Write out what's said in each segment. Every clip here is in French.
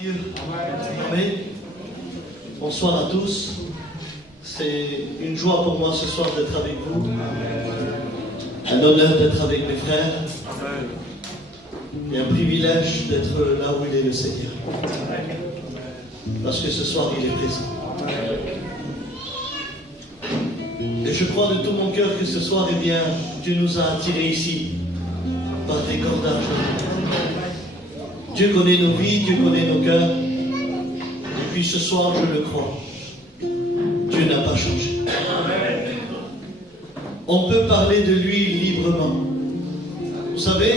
Dieu. Amen. Bonsoir à tous. C'est une joie pour moi ce soir d'être avec vous. Un honneur d'être avec mes frères. Et un privilège d'être là où il est le Seigneur. Parce que ce soir il est présent. Et je crois de tout mon cœur que ce soir, eh bien, Dieu nous a attirés ici par des cordages. Dieu connaît nos vies, Dieu connaît nos cœurs. Et puis ce soir, je le crois, Dieu n'a pas changé. On peut parler de lui librement. Vous savez,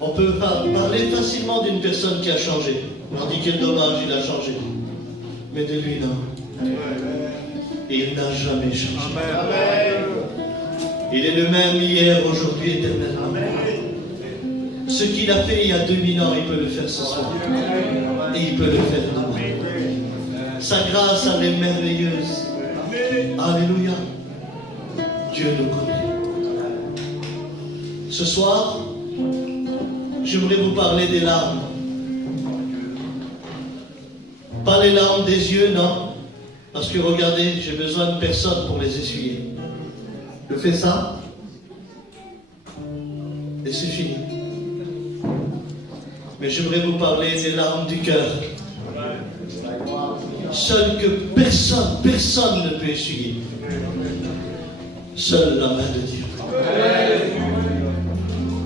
on peut parler facilement d'une personne qui a changé. On dit quel dommage, il a changé. Mais de lui, non. Il n'a jamais changé. Il est le même hier, aujourd'hui, éternellement. Ce qu'il a fait il y a 2000 ans, il peut le faire ce soir. Et il peut le faire demain. Sa grâce, elle est merveilleuse. Alléluia. Dieu nous connaît. Ce soir, j'aimerais vous parler des larmes. Pas les larmes des yeux, non. Parce que regardez, j'ai besoin de personne pour les essuyer. Je fais ça. Et c'est fini. Mais j'aimerais vous parler des larmes du cœur. Seul que personne ne peut essuyer. Seule la main de Dieu.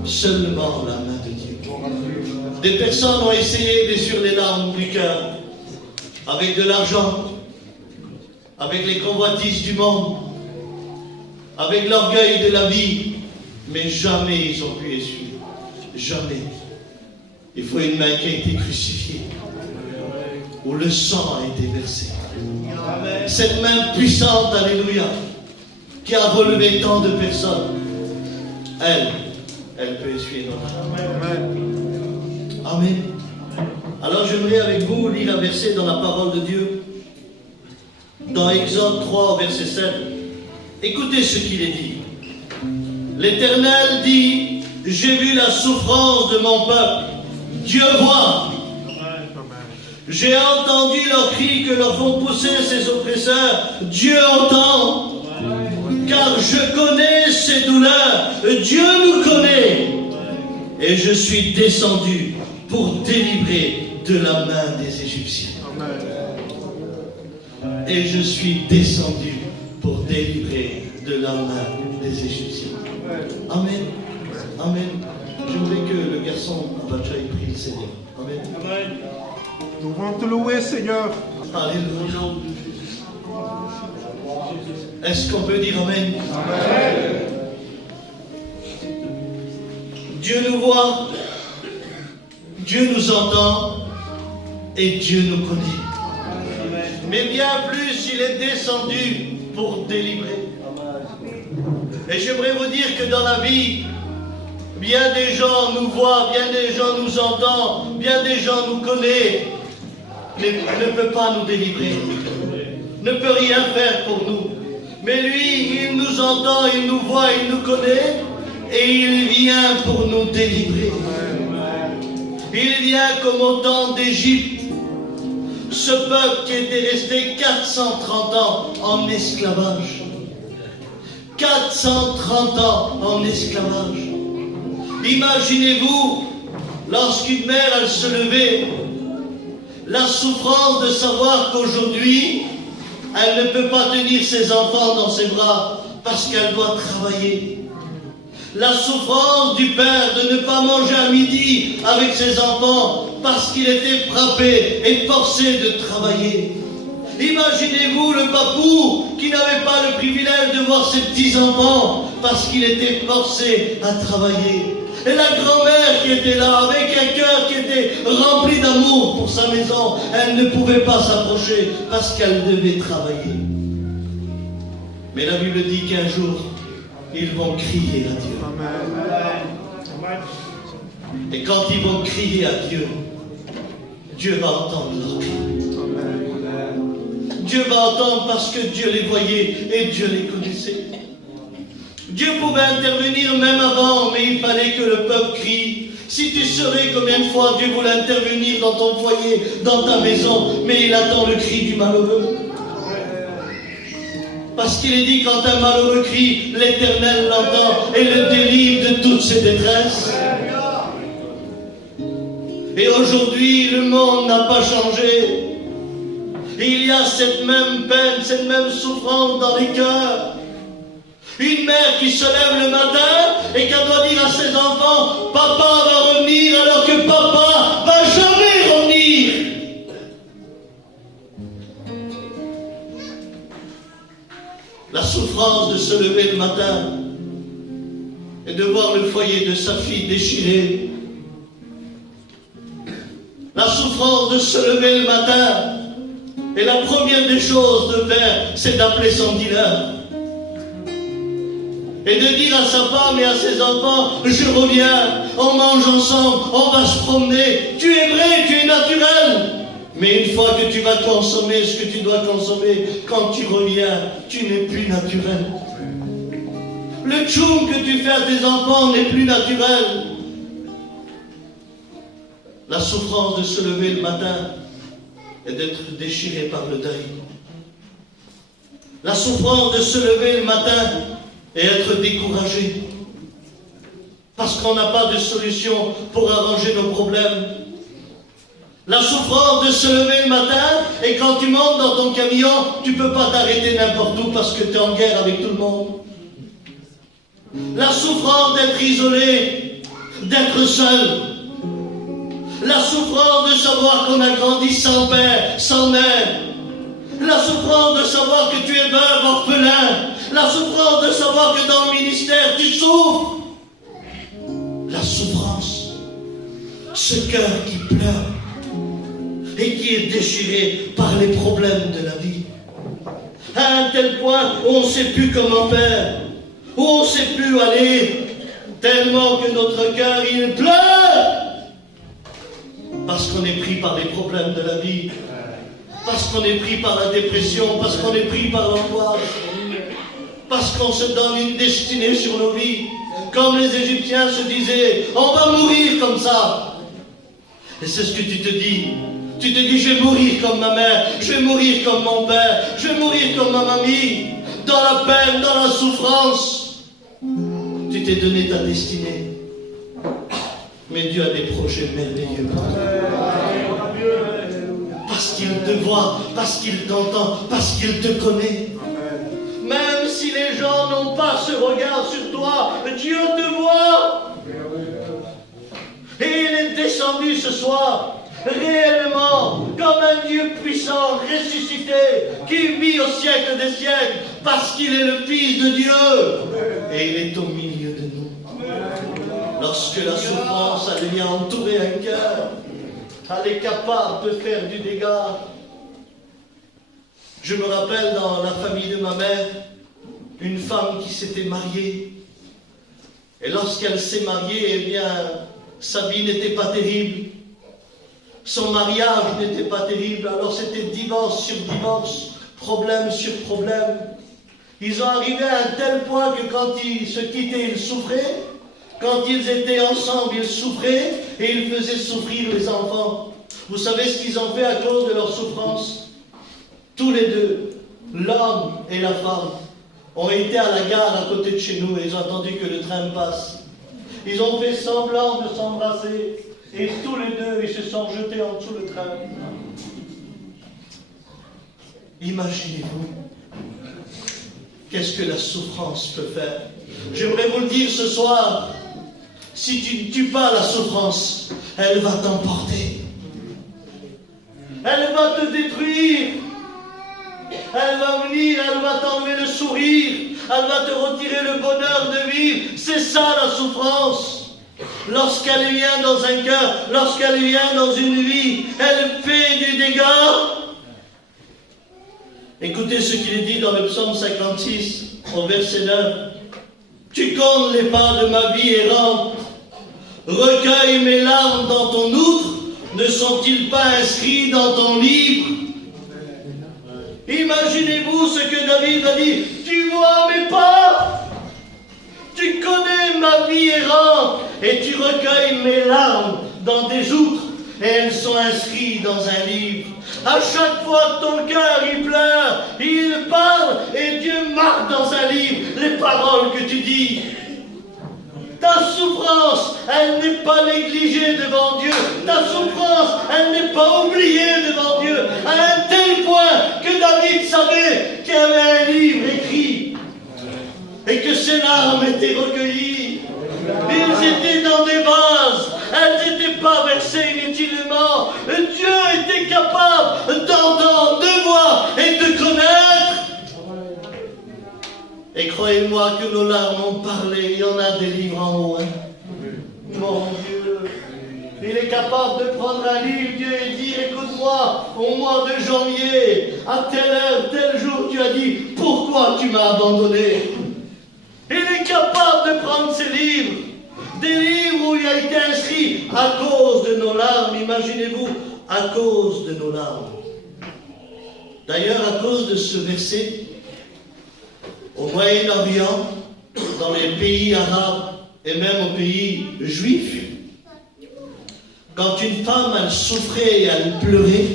Seulement la main de Dieu. Des personnes ont essayé d'essuyer les larmes du cœur avec de l'argent, avec les convoitises du monde, avec l'orgueil de la vie, mais jamais ils ont pu essuyer. Jamais. Il faut une main qui a été crucifiée, où le sang a été versé. Cette main puissante, alléluia, qui a relevé tant de personnes, elle peut essuyer notre âme. Amen. Alors j'aimerais avec vous lire un verset dans la parole de Dieu, dans Exode 3, verset 7. Écoutez ce qu'il est dit. L'Éternel dit, j'ai vu la souffrance de mon peuple. Dieu voit. J'ai entendu leurs cris que leur font pousser ses oppresseurs. Dieu entend. Car je connais ses douleurs. Dieu nous connaît. Et je suis descendu pour délivrer de la main des Égyptiens. Et je suis descendu pour délivrer de la main des Égyptiens. Amen. Amen. J'aimerais que le garçon Abacha prie le Seigneur. Amen. Amen. Nous voulons te louer, Seigneur. Alléluia. Est-ce qu'on peut dire Amen? Amen. Dieu nous voit, Dieu nous entend et Dieu nous connaît. Mais bien plus, il est descendu pour délivrer. Et j'aimerais vous dire que dans la vie, bien des gens nous voient, bien des gens nous entendent, bien des gens nous connaissent, mais ne peut pas nous délivrer, ne peut rien faire pour nous. Mais lui, il nous entend, il nous voit, il nous connaît, et il vient pour nous délivrer. Il vient comme au temps d'Égypte, ce peuple qui était resté 430 ans en esclavage. 430 ans en esclavage. Imaginez-vous, lorsqu'une mère, elle se levait, la souffrance de savoir qu'aujourd'hui, elle ne peut pas tenir ses enfants dans ses bras parce qu'elle doit travailler. La souffrance du père de ne pas manger à midi avec ses enfants parce qu'il était frappé et forcé de travailler. Imaginez-vous le papou qui n'avait pas le privilège de voir ses petits-enfants parce qu'il était forcé à travailler. Et la grand-mère qui était là avec un cœur qui était rempli d'amour pour sa maison, elle ne pouvait pas s'approcher parce qu'elle devait travailler. Mais la Bible dit qu'un jour, ils vont crier à Dieu. Et quand ils vont crier à Dieu, Dieu va entendre leur cri. Dieu va entendre parce que Dieu les voyait et Dieu les connaissait. Dieu pouvait intervenir même avant, mais il fallait que le peuple crie. Si tu saurais combien de fois Dieu voulait intervenir dans ton foyer, dans ta maison, mais il attend le cri du malheureux. Parce qu'il est dit, quand un malheureux crie, l'Éternel l'entend et le délivre de toutes ses détresses. Et aujourd'hui, le monde n'a pas changé. Il y a cette même peine, cette même souffrance dans les cœurs. Une mère qui se lève le matin et qui doit dire à ses enfants, papa va revenir, alors que papa va jamais revenir. La souffrance de se lever le matin et de voir le foyer de sa fille déchiré. La souffrance de se lever le matin et la première des choses de faire, c'est d'appeler son dealer. Et de dire à sa femme et à ses enfants, je reviens, on mange ensemble, on va se promener. Tu es vrai, tu es naturel. Mais une fois que tu vas consommer ce que tu dois consommer, quand tu reviens, tu n'es plus naturel. Le tchoum que tu fais à tes enfants n'est plus naturel. La souffrance de se lever le matin et d'être déchiré par le deuil. La souffrance de se lever le matin et être découragé parce qu'on n'a pas de solution pour arranger nos problèmes. La souffrance de se lever le matin et quand tu montes dans ton camion, tu ne peux pas t'arrêter n'importe où parce que tu es en guerre avec tout le monde. La souffrance d'être isolé, d'être seul. La souffrance de savoir qu'on a grandi sans père, sans mère. La souffrance de savoir que tu es veuve, orphelin. La souffrance de savoir que dans le ministère, tu souffres. La souffrance, ce cœur qui pleure et qui est déchiré par les problèmes de la vie. À un tel point où on ne sait plus comment faire, où on ne sait plus où aller, tellement que notre cœur, il pleure. Parce qu'on est pris par les problèmes de la vie, parce qu'on est pris par la dépression, parce qu'on est pris par l'angoisse, parce qu'on se donne une destinée sur nos vies. Comme les Égyptiens se disaient, on va mourir comme ça. Et c'est ce que tu te dis. Tu te dis, je vais mourir comme ma mère, je vais mourir comme mon père, je vais mourir comme ma mamie, dans la peine, dans la souffrance. Tu t'es donné ta destinée. Mais Dieu a des projets merveilleux pour toi. Parce qu'il te voit, parce qu'il t'entend, parce qu'il te connaît. Même si les gens n'ont pas ce regard sur toi, Dieu te voit. Et il est descendu ce soir, réellement, comme un Dieu puissant, ressuscité, qui vit au siècle des siècles, parce qu'il est le Fils de Dieu. Et il est au milieu de nous. Lorsque la souffrance elle vient entourer un cœur, elle est capable de faire du dégât. Je me rappelle dans la famille de ma mère, une femme qui s'était mariée. Et lorsqu'elle s'est mariée, eh bien, sa vie n'était pas terrible. Son mariage n'était pas terrible. Alors c'était divorce sur divorce, problème sur problème. Ils ont arrivé à un tel point que quand ils se quittaient, ils souffraient. Quand ils étaient ensemble, ils souffraient et ils faisaient souffrir les enfants. Vous savez ce qu'ils ont fait à cause de leur souffrance? Tous les deux, l'homme et la femme, ont été à la gare à côté de chez nous et ils ont attendu que le train passe. Ils ont fait semblant de s'embrasser et tous les deux, ils se sont jetés en dessous le train. Imaginez-vous qu'est-ce que la souffrance peut faire. J'aimerais vous le dire ce soir. Si tu ne tues pas la souffrance, elle va t'emporter. Elle va te détruire. Elle va venir, elle va t'enlever le sourire. Elle va te retirer le bonheur de vivre. C'est ça la souffrance. Lorsqu'elle vient dans un cœur, lorsqu'elle vient dans une vie, elle fait du dégât. Écoutez ce qu'il est dit dans le psaume 56, au verset 9. Tu comptes les pas de ma vie errante. Recueille mes larmes dans ton outre. Ne sont-ils pas inscrits dans ton livre? Imaginez-vous ce que David a dit. Tu vois mes pas. Tu connais ma vie errante. et tu recueilles mes larmes dans des outres, et elles sont inscrites dans un livre. À chaque fois que ton cœur il pleure, il parle, et Dieu marque dans un livre les paroles que tu dis. Ta souffrance, elle n'est pas négligée devant Dieu. Ta souffrance, elle n'est pas oubliée devant Dieu. À un tel point que David savait qu'il y avait un livre écrit et que ses larmes étaient recueillies. Ils étaient dans des vases. Elles n'étaient pas versées inutilement. Dieu était capable d'entendre, de voir et de connaître. Et croyez-moi que nos larmes ont parlé, il y en a des livres en haut. Hein. Mon Dieu, il est capable de prendre un livre, Dieu, et dire, écoute-moi, au mois de janvier, à telle heure, tel jour, tu as dit, pourquoi tu m'as abandonné? Il est capable de prendre ces livres, des livres où il a été inscrit à cause de nos larmes, imaginez-vous, à cause de nos larmes. D'ailleurs, à cause de ce verset, au Moyen-Orient, dans les pays arabes et même aux pays juifs, quand une femme elle souffrait et elle pleurait,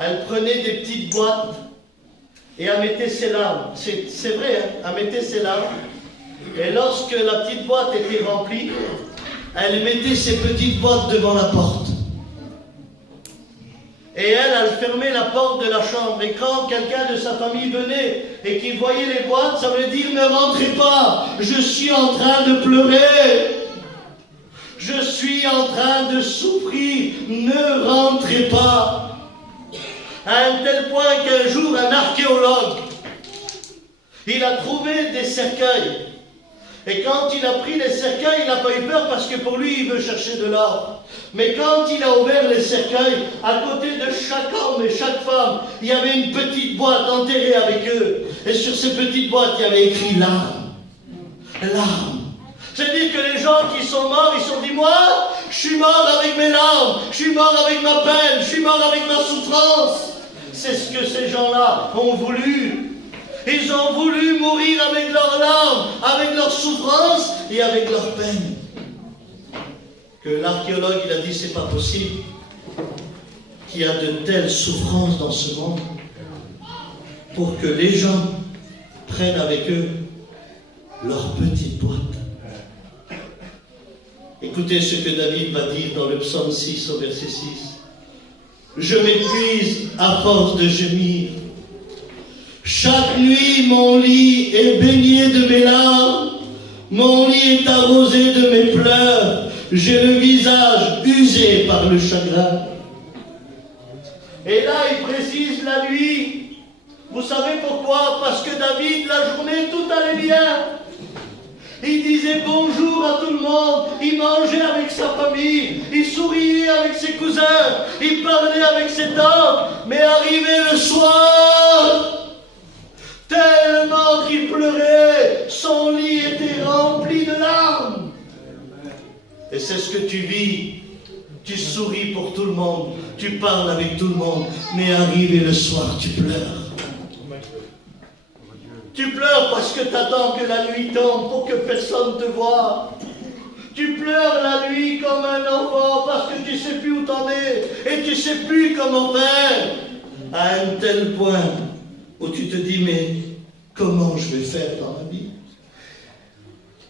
elle prenait des petites boîtes et elle mettait ses larmes. C'est vrai, hein, elle mettait ses larmes. Et lorsque la petite boîte était remplie, elle mettait ses petites boîtes devant la porte. Et elle fermait la porte de la chambre. Et quand quelqu'un de sa famille venait et qu'il voyait les boîtes, ça veut dire, ne rentrez pas, je suis en train de pleurer. Je suis en train de souffrir, ne rentrez pas. À un tel point qu'un jour, un archéologue, il a trouvé des cercueils. Et quand il a pris les cercueils, il n'a pas eu peur parce que pour lui, il veut chercher de l'or. Mais quand il a ouvert les cercueils, à côté de chaque homme et chaque femme, il y avait une petite boîte enterrée avec eux. Et sur ces petites boîtes, il y avait écrit larmes. Larmes. C'est-à-dire que les gens qui sont morts, ils se sont dit, moi, je suis mort avec mes larmes, je suis mort avec ma peine, je suis mort avec ma souffrance. C'est ce que ces gens-là ont voulu. Ils ont voulu mourir avec leurs larmes, avec leur souffrance et avec leur peine. Que l'archéologue, il a dit, c'est pas possible qu'il y a de telles souffrances dans ce monde pour que les gens prennent avec eux leur petite boîte. Écoutez ce que David va dire dans le psaume 6 au verset 6. Je m'épuise à force de gémir. Chaque nuit, mon lit est baigné de mes larmes. Mon lit est arrosé de mes pleurs. J'ai le visage usé par le chagrin. Et là, il précise la nuit. Vous savez pourquoi? Parce que David, la journée, tout allait bien. Il disait bonjour à tout le monde, il mangeait avec sa famille, il souriait avec ses cousins, il parlait avec ses tantes, mais arrivé le soir, tellement qu'il pleurait, son lit était rempli de larmes. Et c'est ce que tu vis, tu souris pour tout le monde, tu parles avec tout le monde, mais arrivé le soir, tu pleures. Tu pleures parce que tu attends que la nuit tombe pour que personne te voie. Tu pleures la nuit comme un enfant parce que tu ne sais plus où t'en es et tu ne sais plus comment faire. À un tel point où tu te dis, mais comment je vais faire dans ma vie?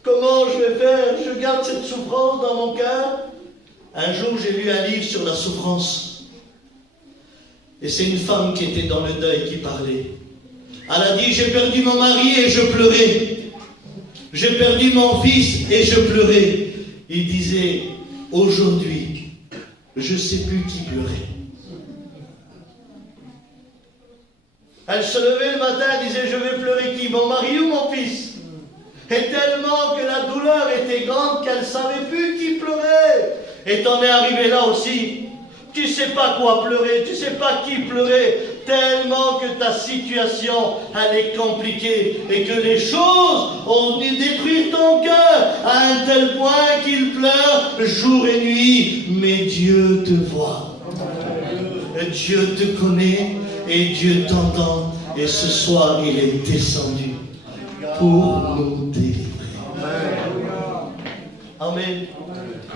Comment je vais faire? Je garde cette souffrance dans mon cœur. Un jour, j'ai lu un livre sur la souffrance. Et c'est une femme qui était dans le deuil qui parlait. Elle a dit, j'ai perdu mon mari et je pleurais. J'ai perdu mon fils et je pleurais. Il disait, aujourd'hui, je ne sais plus qui pleurait. Elle se levait le matin, elle disait, je vais pleurer qui? Mon mari ou mon fils? Et tellement que la douleur était grande qu'elle ne savait plus qui pleurait. Et t'en es arrivé là aussi. Tu ne sais pas quoi pleurer, tu ne sais pas qui pleurer, tellement que ta situation, elle est compliquée et que les choses ont dû détruire ton cœur à un tel point qu'il pleure jour et nuit. Mais Dieu te voit, Dieu te connaît et Dieu t'entend. Et ce soir, il est descendu pour nous délivrer. Amen.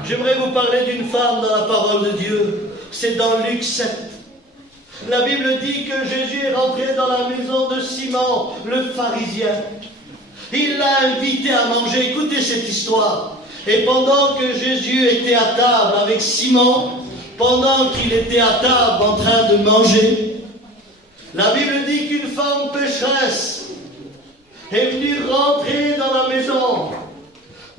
J'aimerais vous parler d'une femme dans la parole de Dieu. C'est dans Luc 7. La Bible dit que Jésus est rentré dans la maison de Simon, le pharisien. Il l'a invité à manger. Écoutez cette histoire. Et pendant que Jésus était à table avec Simon, pendant qu'il était à table en train de manger, la Bible dit qu'une femme pécheresse est venue rentrer dans la maison.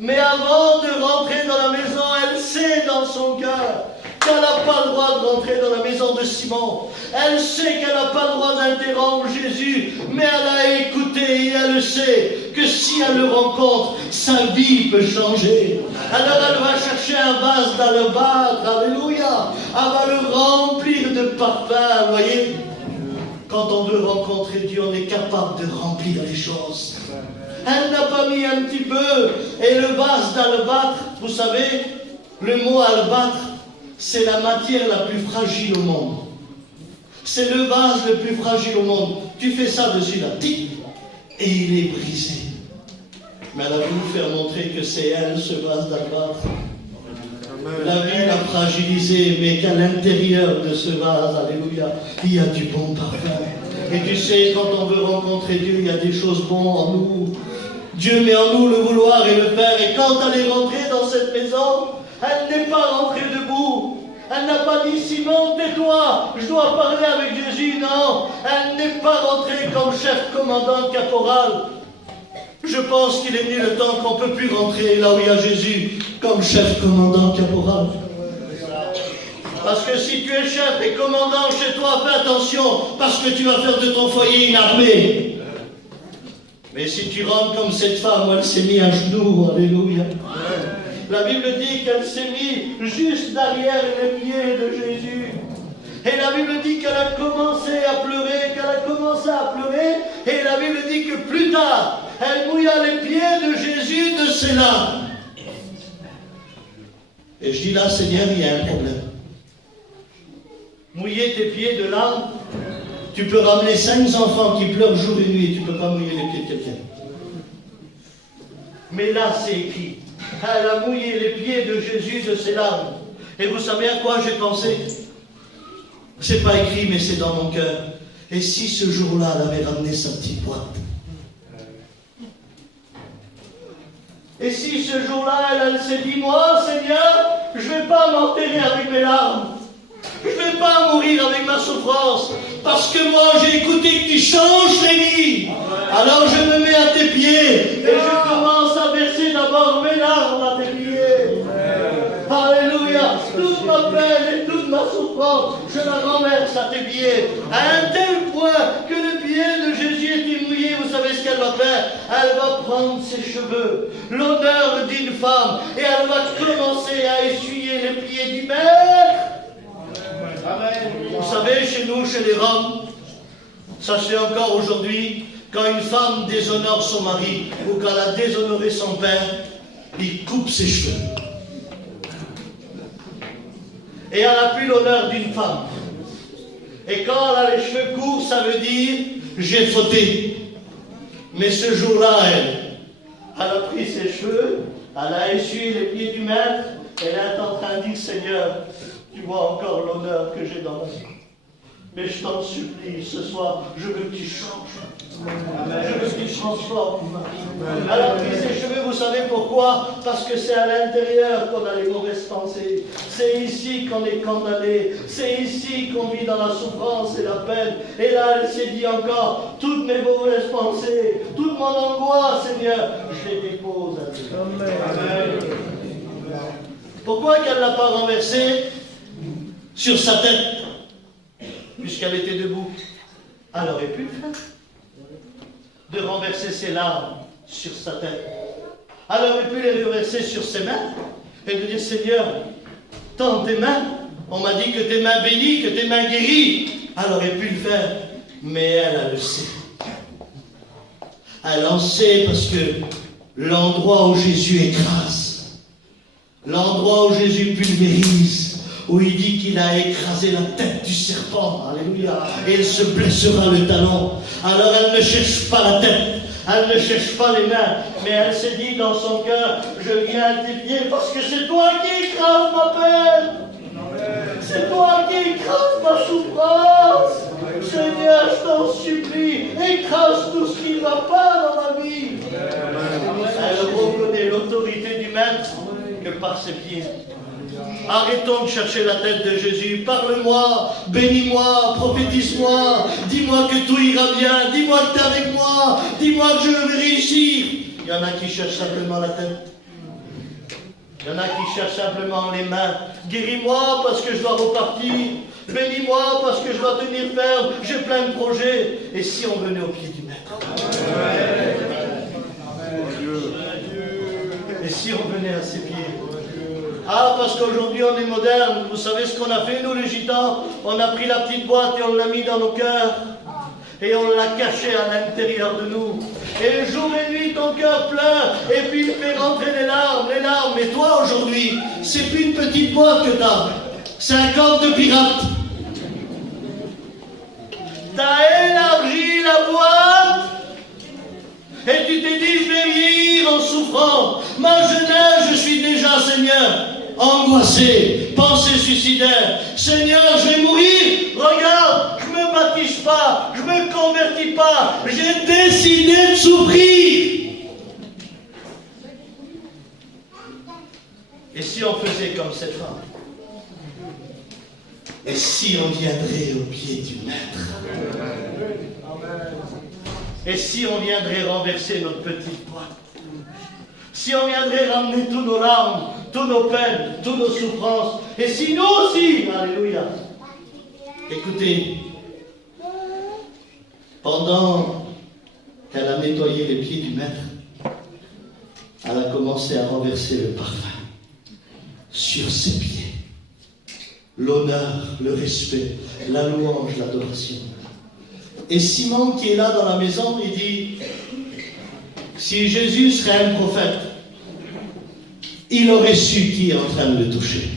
Mais avant de rentrer dans la maison, elle sait dans son cœur qu'elle n'a pas le droit de rentrer dans la maison de Simon. Elle sait qu'elle n'a pas le droit d'interrompre Jésus, mais elle a écouté et elle sait que si elle le rencontre, sa vie peut changer. Alors elle va chercher un vase d'albâtre, alléluia, elle va le remplir de parfum, vous voyez. Quand on veut rencontrer Dieu, on est capable de remplir les choses. Elle n'a pas mis un petit peu. Et le vase d'albâtre, vous savez, le mot albâtre, c'est la matière la plus fragile au monde. C'est le vase le plus fragile au monde. Tu fais ça dessus, là, tic, et il est brisé. Mais elle a voulu faire montrer que c'est elle, ce vase d'albâtre. La vie l'a fragilisé, mais qu'à l'intérieur de ce vase, alléluia, il y a du bon parfum. Et tu sais, quand on veut rencontrer Dieu, il y a des choses bonnes en nous. Dieu met en nous le vouloir et le faire. Et quand elle est rentrée dans cette maison, elle n'est pas rentrée debout. Elle n'a pas dit, Simon, tais-toi, je dois parler avec Jésus. Non, elle n'est pas rentrée comme chef commandant caporal. Je pense qu'il est venu le temps qu'on ne peut plus rentrer là où il y a Jésus comme chef commandant caporal. Parce que si tu es chef et commandant chez toi, fais attention, parce que tu vas faire de ton foyer une armée. Mais si tu rentres comme cette femme, elle s'est mise à genoux, alléluia. La Bible dit qu'elle s'est mise juste derrière les pieds de Jésus. Et la Bible dit qu'elle a commencé à pleurer, et la Bible dit que plus tard, elle mouilla les pieds de Jésus de ses larmes. Et je dis là, Seigneur, il y a un problème. Mouiller tes pieds de larmes, tu peux ramener 5 enfants qui pleurent jour et nuit, tu ne peux pas mouiller les pieds de quelqu'un. Mais là, c'est écrit. Elle a mouillé les pieds de Jésus de ses larmes. Et vous savez à quoi j'ai pensé? C'est pas écrit, mais c'est dans mon cœur. Et si ce jour-là, elle avait ramené sa petite boîte? Et si ce jour-là, elle s'est dit, moi, Seigneur, je ne vais pas m'enterrer avec mes larmes. Je ne vais pas mourir avec ma souffrance. Parce que moi, j'ai écouté que tu changes les vies. Alors je me mets à tes pieds. Et je commence à verser d'abord mes larmes à tes pieds. Alléluia. Toute ma peine et toute ma souffrance, je la renverse à tes pieds. À un tel point que le pied de Jésus est mouillé. Vous savez ce qu'elle va faire? Elle va prendre ses cheveux, l'honneur d'une femme, et elle va commencer à essuyer les pieds du Maître. Amen. Vous savez, chez nous, chez les Roms, ça se fait encore aujourd'hui, quand une femme déshonore son mari, ou quand elle a déshonoré son père, il coupe ses cheveux. Et elle n'a plus l'honneur d'une femme. Et quand elle a les cheveux courts, ça veut dire, j'ai fauté. Mais ce jour-là, elle a pris ses cheveux, elle a essuyé les pieds du Maître, elle est en train de dire, Seigneur, tu vois encore l'honneur que j'ai dans ma vie. Mais je t'en supplie, ce soir, je veux que tu changes. Amen. Je veux que tu transformes. Elle a pris ses cheveux, vous savez pourquoi? Parce que c'est à l'intérieur qu'on a les mauvaises pensées. C'est ici qu'on est condamné. C'est ici qu'on vit dans la souffrance et la peine. Et là, elle s'est dit encore, toutes mes mauvaises pensées, toute mon angoisse, Seigneur, je les dépose à Dieu. Amen. Pourquoi qu'elle ne l'a pas renversé sur sa tête, puisqu'elle était debout? Elle aurait pu le faire. De renverser ses larmes sur sa tête. Elle aurait pu les renverser sur ses mains et de dire, Seigneur, tends tes mains. On m'a dit que tes mains bénies, que tes mains guéries. Elle aurait pu le faire, mais elle le sait. Elle en sait parce que l'endroit où Jésus écrase, l'endroit où Jésus pulvérise, où il dit qu'il a écrasé la tête du serpent, alléluia, et il se blessera le talon. Alors elle ne cherche pas la tête, Elle ne cherche pas les mains, mais elle s'est dit dans son cœur, je viens à tes pieds parce que c'est toi qui écrases ma peine. C'est toi qui écrases ma souffrance. Seigneur, je t'en supplie, écrase tout ce qui ne va pas dans ma vie. Elle reconnaît l'autorité du Maître que par ses pieds. Arrêtons de chercher la tête de Jésus. Parle-moi, bénis-moi, prophétise-moi, dis-moi que tout ira bien, dis-moi que tu es avec moi, dis-moi que je vais réussir. Il y en a qui cherchent simplement la tête. Il y en a qui cherchent simplement les mains. Guéris-moi parce que je dois repartir. Bénis-moi parce que je dois tenir ferme. J'ai plein de projets. Et si on venait au pied du Maître? Et si on venait à ses pieds? Ah, parce qu'aujourd'hui on est moderne. Vous savez ce qu'on a fait, nous les gitans? On a pris la petite boîte et on l'a mis dans nos cœurs. Et on l'a caché à l'intérieur de nous. Et jour et nuit, ton cœur pleure. Et puis il fait rentrer les larmes, les larmes. Mais toi, aujourd'hui, c'est plus une petite boîte que t'as. C'est un corps de pirate. T'as élargi la boîte. Et tu t'es dit, je vais vieillir en souffrant. Ma jeunesse, je suis déjà, Seigneur, angoissé, pensée suicidaire. Seigneur, je vais mourir. Regarde, je ne me baptise pas, je ne me convertis pas. J'ai décidé de souffrir. Et si on faisait comme cette femme? Et si on viendrait au pied du Maître? Et si on viendrait renverser notre petite boîte? Si on viendrait ramener tous nos larmes, tous nos peines, toutes nos souffrances? Et si nous aussi, alléluia. Écoutez, pendant qu'elle a nettoyé les pieds du Maître, elle a commencé à renverser le parfum sur ses pieds. L'honneur, le respect, la louange, l'adoration. Et Simon qui est là dans la maison, il dit, si Jésus serait un prophète, il aurait su qui est en train de le toucher.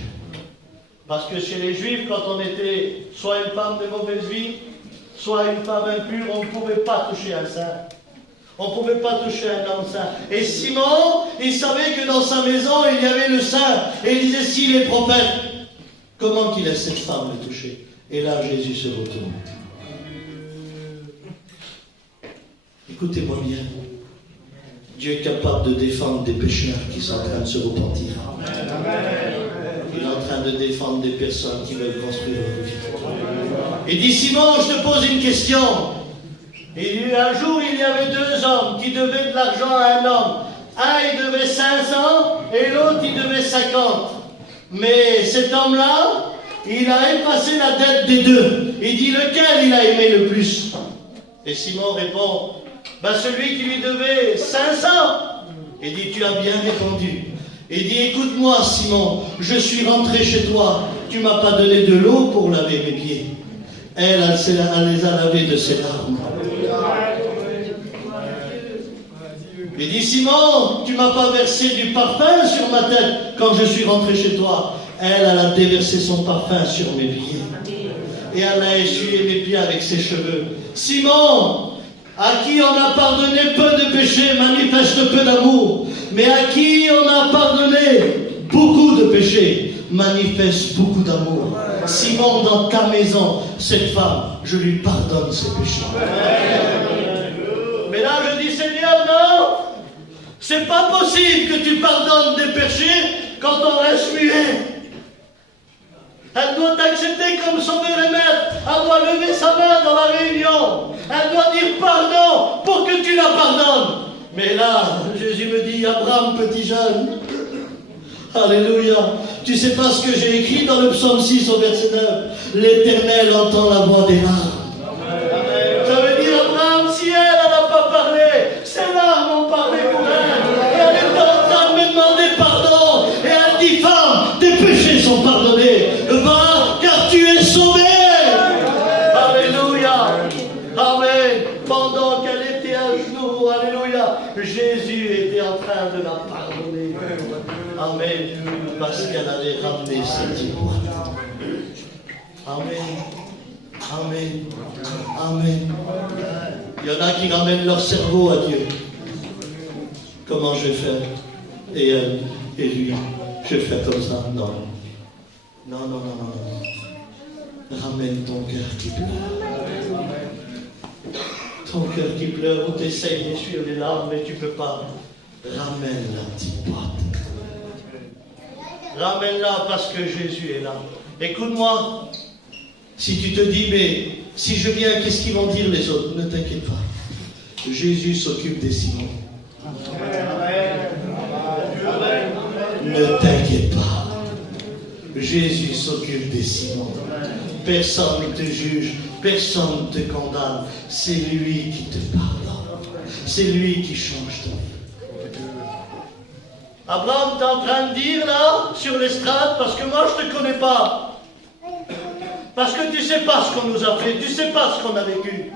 Parce que chez les Juifs, quand on était soit une femme de mauvaise vie, soit une femme impure, on ne pouvait pas toucher un saint. On ne pouvait pas toucher un homme saint. Et Simon, il savait que dans sa maison, il y avait le saint. Et il disait, s'il est prophète, comment qu'il laisse cette femme le toucher? Et là, Jésus se retourne. Écoutez-moi bien. Dieu est capable de défendre des pécheurs qui sont en train de se repentir. Il est en train de défendre des personnes qui veulent construire leur vie. Il dit, Simon, je te pose une question. Il dit, un jour, il y avait deux hommes qui devaient de l'argent à un homme. Un, il devait 500 et l'autre, il devait 50. Mais cet homme-là, il a effacé la dette des deux. Il dit, lequel il a aimé le plus? Et Simon répond, celui qui lui devait 500. Il dit, tu as bien répondu. Il dit, écoute-moi Simon, je suis rentré chez toi, tu ne m'as pas donné de l'eau pour laver mes pieds. Elle les a lavés de ses larmes. Il dit, Simon, tu ne m'as pas versé du parfum sur ma tête quand je suis rentré chez toi. Elle a déversé son parfum sur mes pieds. Et elle a essuyé mes pieds avec ses cheveux. Simon, à qui on a pardonné peu de péchés, manifeste peu d'amour. Mais à qui on a pardonné beaucoup de péchés, manifeste beaucoup d'amour. Simon, dans ta maison, cette femme, je lui pardonne ses péchés. Mais là, je dis, Seigneur, non, c'est pas possible que tu pardonnes des péchés quand on reste muet. Elle doit t'accepter comme sauveur et maître. Elle doit lever sa main dans la réunion. Elle doit dire pardon pour que tu la pardonnes. Mais là, Jésus me dit, Abraham, petit jeune, alléluia, tu sais pas ce que j'ai écrit dans le psaume 6 au verset 9. L'Éternel entend la voix des larmes. Ça veut dire, Abraham, si elle n'a pas parlé, ses larmes ont parlé pour elle. Et elle est en train de me demander pardon. Et elle dit, femme, tes péchés sont pardonnés. Va, car tu es sauvé. Alléluia. Amen. Pendant qu'elle était à genoux, alléluia, Jésus était en train de la pardonner. Amen. Parce qu'elle allait ramener cette boîte. Amen. Amen. Amen. Il y en a qui ramènent leur cerveau à Dieu. comment je vais faire? Et elle, et lui, je vais faire comme ça. Non. Non, non, non, non, non. Ramène ton cœur qui pleure. Ton cœur qui pleure, où tu essayes d'essuyer les larmes, mais tu ne peux pas. Ramène la petite boîte. Ramène-la parce que Jésus est là. Écoute-moi. Si tu te dis, mais si je viens, qu'est-ce qu'ils vont dire les autres? Ne t'inquiète pas. Jésus s'occupe des Simons. Ne t'inquiète pas. Jésus s'occupe des Simons. Personne ne te juge, personne ne te condamne. C'est lui qui te pardonne. C'est lui qui change ta vie. Abraham, tu es en train de dire là, sur l'estrade, parce que moi je ne te connais pas. Parce que tu ne sais pas ce qu'on nous a fait, tu ne sais pas ce qu'on a vécu.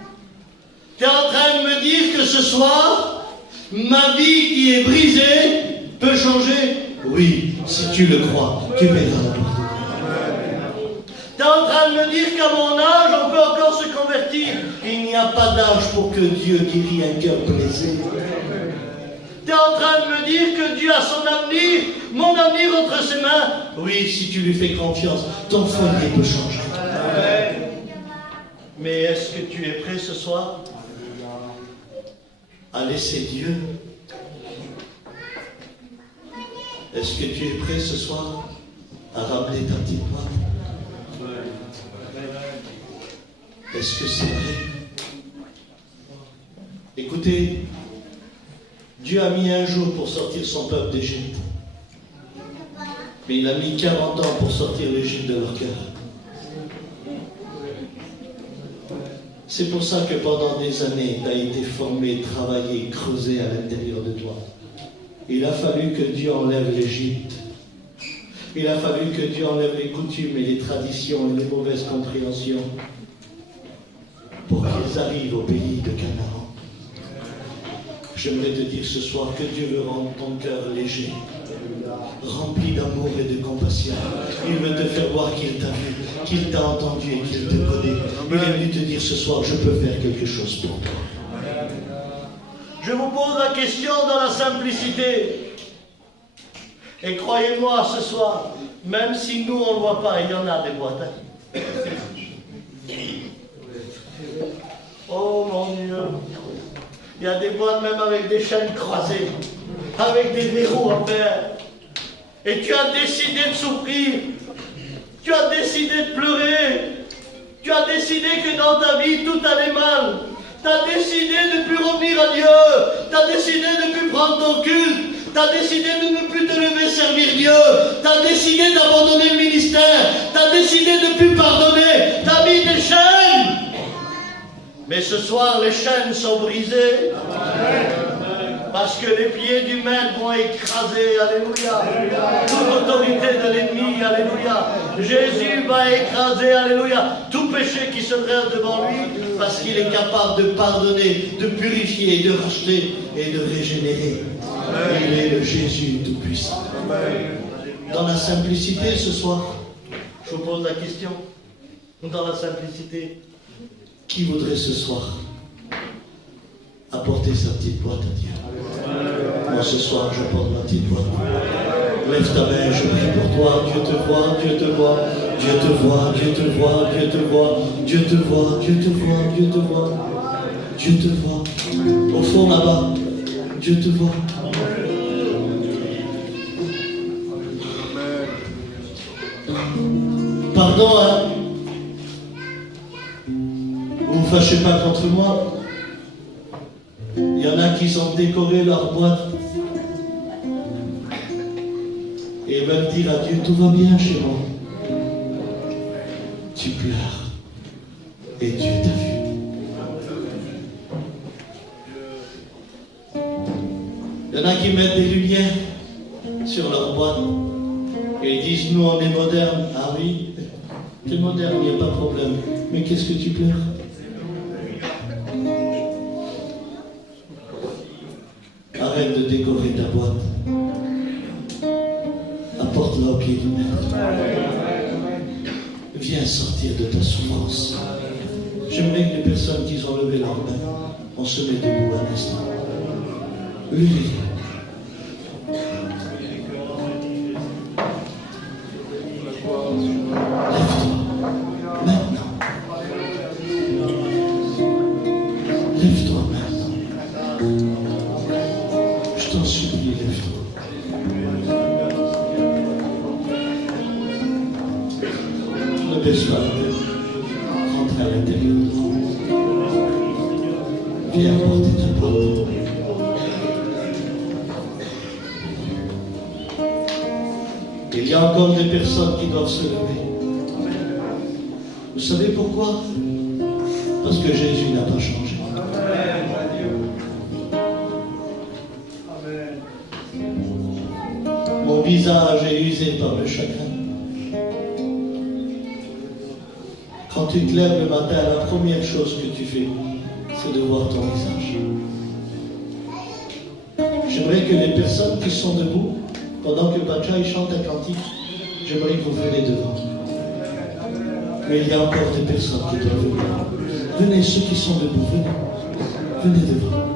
Tu es en train de me dire que ce soir, ma vie qui est brisée peut changer? Oui, si tu le crois, tu verras. Tu es en train de me dire qu'à mon âge, on peut encore se convertir. Il n'y a pas d'âge pour que Dieu guérisse un cœur blessé. Tu es en train de me dire que Dieu a son avenir, mon avenir entre ses mains. Oui, si tu lui fais confiance, ton foyer peut changer. Mais est-ce que tu es prêt ce soir à laisser Dieu? Est-ce que tu es prêt ce soir à ramener ta petite boîte? Est-ce que c'est vrai? Écoutez, Dieu a mis un jour pour sortir son peuple d'Égypte. Mais il a mis 40 ans pour sortir l'Égypte de leur cœur. C'est pour ça que pendant des années, tu as été formé, travaillé, creusé à l'intérieur de toi. Il a fallu que Dieu enlève l'Égypte. Il a fallu que Dieu enlève les coutumes et les traditions et les mauvaises compréhensions pour qu'ils arrivent au pays de Canaan. J'aimerais te dire ce soir que Dieu veut rendre ton cœur léger, rempli d'amour et de compassion. Il veut te faire voir qu'il t'a vu, qu'il t'a entendu et qu'il te connaît. Il est venu te dire ce soir, je peux faire quelque chose pour toi. Je vous pose la question dans la simplicité. Et croyez-moi ce soir, même si nous on ne le voit pas, il y en a des boîtes. Hein. Oh mon Dieu. Il y a des boîtes même avec des chaînes croisées, avec des verrous à faire. Et tu as décidé de souffrir. Tu as décidé de pleurer. Tu as décidé que dans ta vie tout allait mal. Tu as décidé de ne plus revenir à Dieu. Tu as décidé de ne plus prendre ton culte. Tu as décidé de ne plus te lever servir Dieu. Tu as décidé d'abandonner le ministère. Tu as décidé de ne plus pardonner. Tu as mis des chaînes. Mais ce soir, les chaînes sont brisées. Parce que les pieds du maître vont écraser, alléluia, toute autorité de l'ennemi, alléluia. Jésus va écraser, alléluia, tout péché qui se dresse devant lui, parce qu'il est capable de pardonner, de purifier, de racheter et de régénérer. Il est le Jésus tout-puissant. Dans la simplicité ce soir, je vous pose la question, dans la simplicité, qui voudrait ce soir apporter sa petite boîte à Dieu? Moi ce soir je porte ma petite boîte. Lève ta main, je prie pour toi. Dieu te voit, Dieu te voit, Dieu te voit, Dieu te voit, Dieu te voit, Dieu te voit, Dieu te voit, Dieu te voit, Dieu te voit. Au fond là-bas, Dieu te voit. Pardon, hein? Vous ne vous fâchez pas contre moi. Il y en a qui ont décoré leur boîte et veulent dire à Dieu, tout va bien chez moi. Tu pleures et Dieu t'a vu. Il y en a qui mettent des lumières sur leur boîte et ils disent, nous on est modernes. Ah oui, t'es moderne, il n'y a pas de problème. Mais qu'est-ce que tu pleures? Arrête de décorer ta boîte. Apporte-la au pied du maître. Viens sortir de ta souffrance. J'aimerais que les personnes qui ont levé leurs mains, on se met debout un instant. Levez. Lève-toi maintenant. Je t'en supplie, lève-toi. Ne baisse pas la tête. Rentre à l'intérieur. Viens apporter ta pardon. Il y a encore des personnes qui doivent se lever. Vous savez pourquoi? Parce que Jésus n'a pas changé. Mon visage est usé par le chagrin. Quand tu te lèves le matin, la première chose que tu fais, c'est de voir ton visage. J'aimerais que les personnes qui sont debout, pendant que Bacha chante un cantique, j'aimerais que vous veniez devant. Mais il y a encore des personnes qui doivent venir. Venez, ceux qui sont debout, venez. Venez devant.